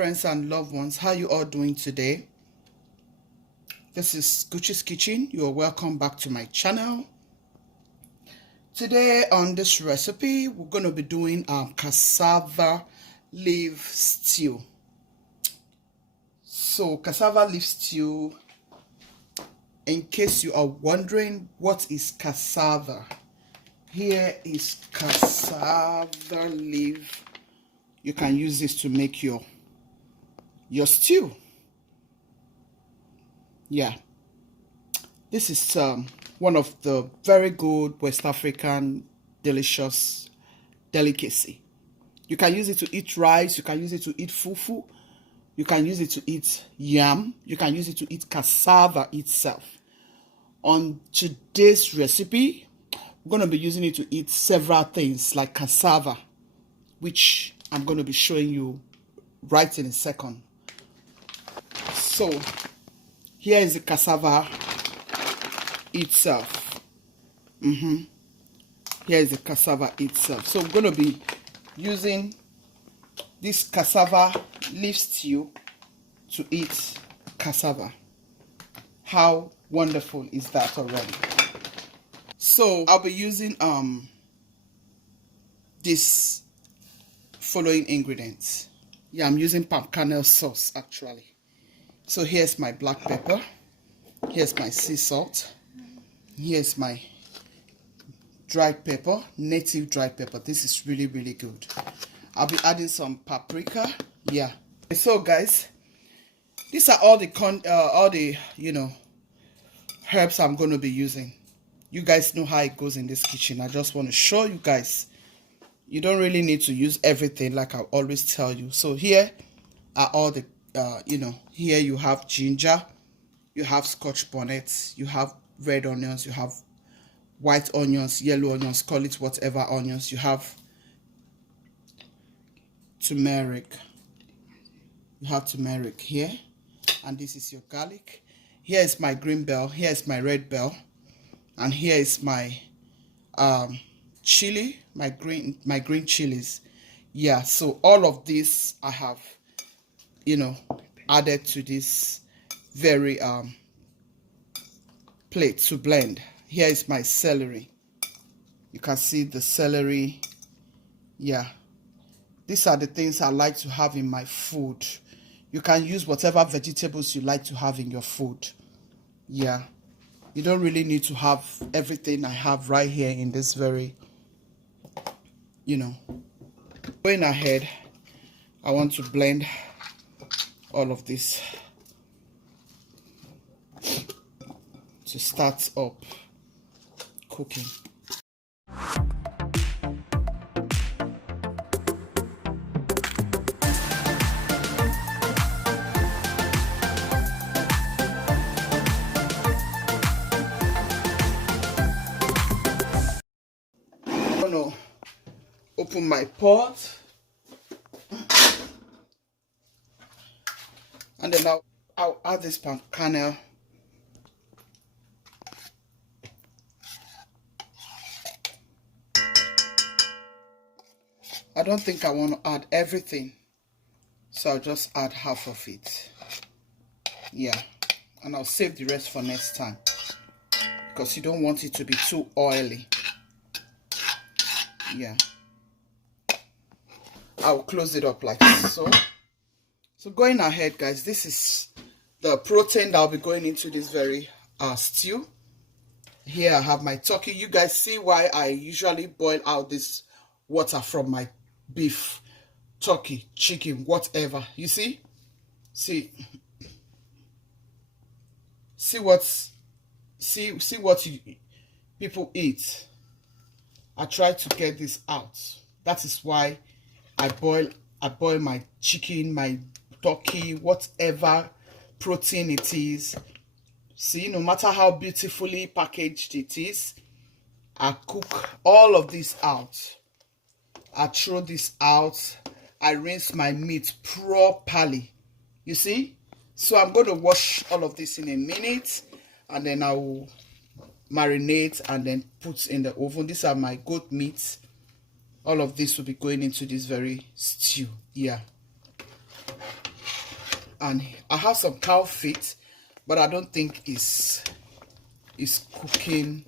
friends and loved ones. How you all doing today? This is Guchi's Kitchen. You are welcome back to my channel. Today on this recipe, we're going to be doing cassava leaf stew. So cassava leaf stew, in case you are wondering what is cassava, here is cassava leaf. You can use this to make your stew. Yeah, this is one of the very good West African delicious delicacy. You can use it to eat rice, you can use it to eat fufu, you can use it to eat yam, you can use it to eat cassava itself. On today's recipe, we're going to be using it to eat several things like cassava, which I'm going to be showing you right in a second. So here is the cassava itself. Here is the cassava itself. So we're going to be using this cassava leaf stew to eat cassava. How wonderful is that already? So I'll be using this following ingredients. Yeah, I'm using palm kernel sauce actually. So here's my black pepper, here's my sea salt, here's my dried pepper, native dried pepper. This is really good. I'll be adding some paprika. Yeah. So guys, these are all the herbs I'm going to be using. You guys know how it goes in this kitchen. I just want to show you guys. You don't really need to use everything like I always tell you. So here are all the, here you have ginger, you have scotch bonnets, you have red onions, you have white onions, yellow onions, call it whatever onions. You have turmeric. You have turmeric here. And this is your garlic. Here is my green bell. Here is my red bell. And here is my chili, my green chilies. Yeah, so all of this I have added to this very plate to blend. Here is my celery. You can see the celery. Yeah, these are the things I like to have in my food. You can use whatever vegetables you like to have in your food. Yeah, you don't really need to have everything I have right here in this very, Going ahead, I want to blend all of this to start up cooking. I'm gonna open my pot and then I'll add this palm kernel. I don't think I want to add everything, so I'll just add half of it. Yeah, and I'll save the rest for next time because you don't want it to be too oily. Yeah, I'll close it up like so. So going ahead, guys, this is the protein that I'll be going into this very stew. Here I have my turkey. You guys see why I usually boil out this water from my beef, turkey, chicken, whatever. You see what people eat. I try to get this out. That is why I boil my chicken, my turkey, whatever protein it is. See, no matter how beautifully packaged it is, I cook all of this out. I throw this out. I rinse my meat properly. You see? So I'm going to wash all of this in a minute, and then I will marinate and then put in the oven. These are my goat meat. All of this will be going into this very stew. Yeah. and I have some cow feet, but I don't think it's cooking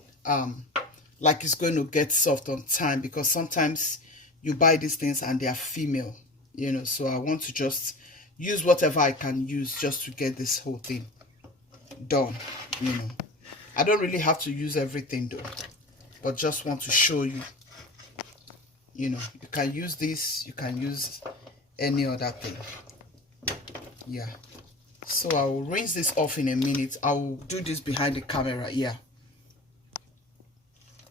like it's going to get soft on time, because sometimes you buy these things and they are female, you know. So I want to just use whatever I can use just to get this whole thing done, you know. I don't really have to use everything though, but just want to show you, you know, you can use this, you can use any other thing. Yeah, so I will rinse this off in a minute. I will do this behind the camera. Yeah,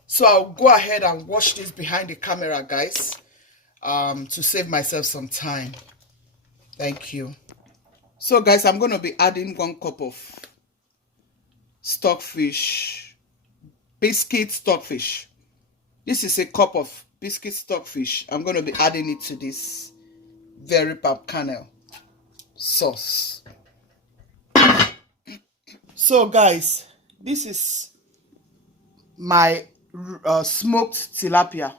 so I'll go ahead and wash this behind the camera, guys, to save myself some time. Thank you. So guys, I'm going to be adding 1 cup of stockfish, biscuit stockfish. This is a cup of biscuit stockfish. I'm going to be adding it to this very palm kernel sauce. So guys, this is my smoked tilapia,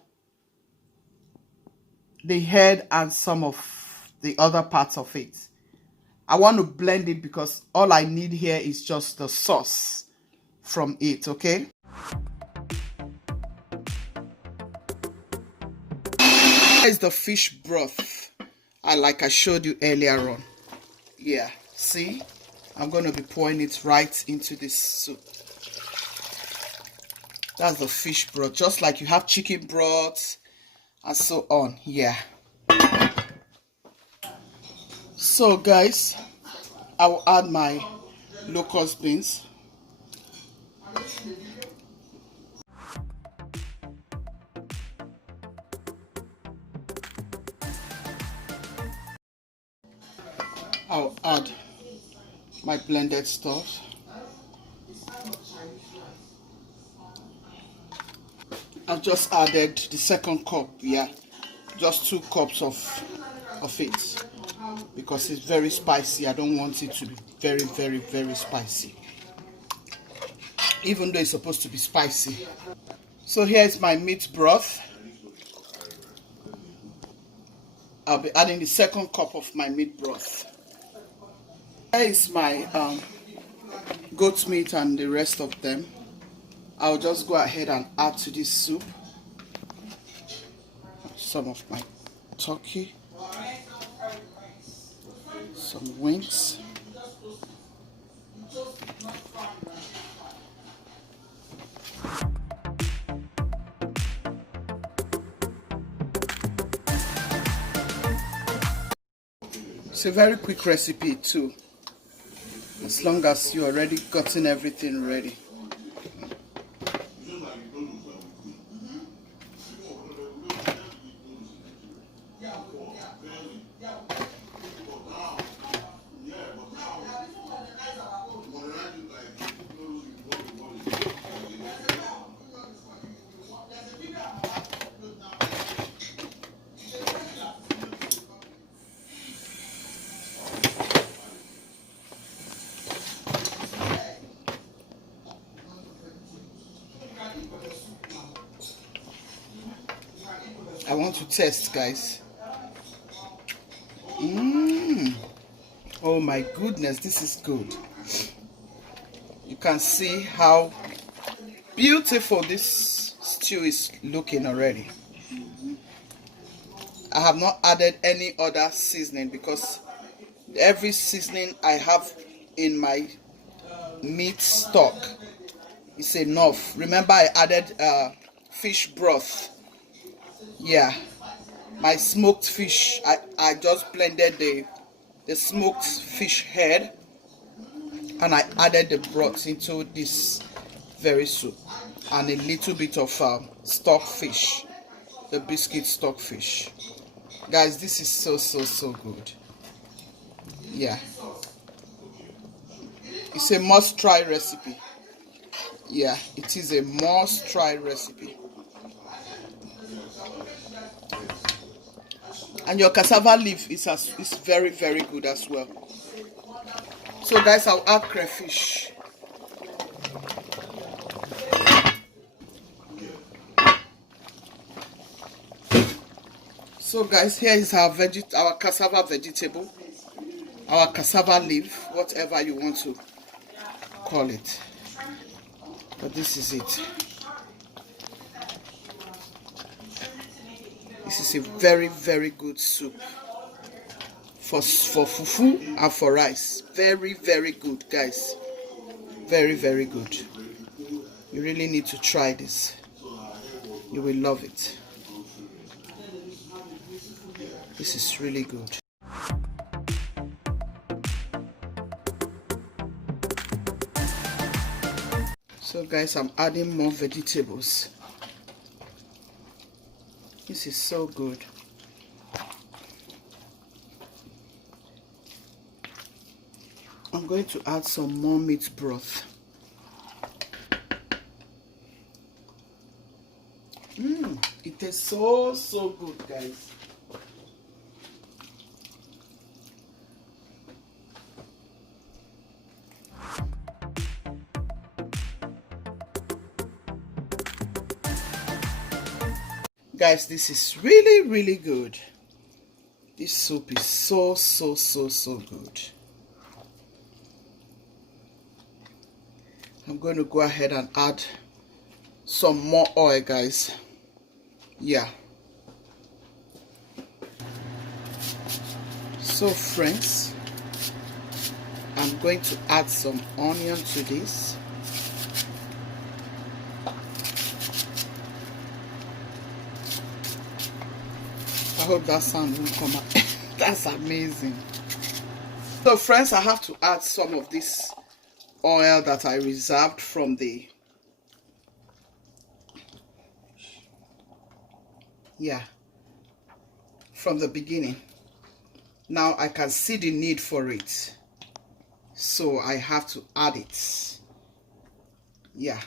the head and some of the other parts of it. I want to blend it because all I need here is just the sauce from it, okay? Here's the fish broth, like I showed you earlier on. Yeah, see? I'm going to be pouring it right into this soup. That's the fish broth, just like you have chicken broth and so on. Yeah. So guys, I will add my locust beans. I'll add my blended stuff. I've just added the 2nd cup. Yeah, just 2 cups of it, because it's very spicy. I don't want it to be very, very, very spicy, even though it's supposed to be spicy. So here's my meat broth. I'll be adding the 2nd cup of my meat broth. Here is my goat meat and the rest of them. I'll just go ahead and add to this soup some of my turkey, some wings, it's a very quick recipe too, as long as you already gotten everything ready. I want to test, guys. Oh my goodness, this is good. You can see how beautiful this stew is looking already. I have not added any other seasoning because every seasoning I have in my meat stock is enough. Remember, I added fish broth. Yeah, my smoked fish. I just blended the smoked fish head and I added the broth into this very soup, and a little bit of stockfish, the biscuit stockfish. Guys, this is so good. Yeah, it's a must-try recipe. Yeah, it is a must-try recipe. And your cassava leaf is very, very good as well. So guys, I'll add crayfish. So guys, here is our cassava vegetable. our cassava leaf, whatever you want to call it. But this is it. This is a very, very good soup for fufu and for rice. Very, very good, guys. Very, very good. You really need to try this. You will love it. This is really good. So guys, I'm adding more vegetables. This is so good. I'm going to add some more meat broth. It tastes so good, guys. Guys, this is really, really good. This soup is so good. I'm going to go ahead and add some more oil, guys. Yeah. So friends, I'm going to add some onion to this. I hope that sound will come out. That's amazing. So friends, I have to add some of this oil that I reserved from the from the beginning. Now I can see the need for it, so I have to add it. Yeah.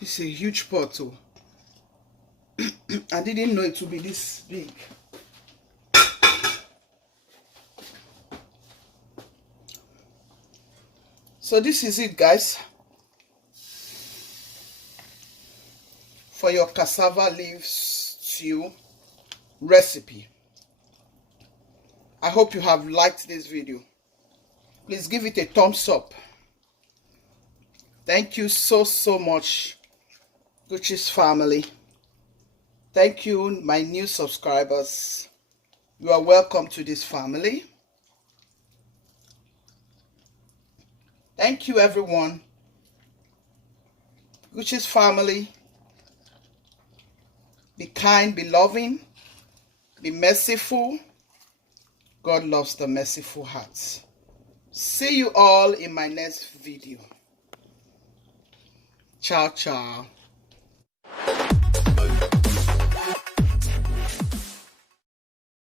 It's a huge pot too. I didn't know it would be this big. So this is it, guys, for your cassava leaf stew recipe. I hope you have liked this video. Please give it a thumbs up. Thank you so much, Guchi's family. Thank you, my new subscribers. You are welcome to this family. Thank you, everyone. Guchi's family. Be kind, be loving, be merciful. God loves the merciful hearts. See you all in my next video. Ciao, ciao.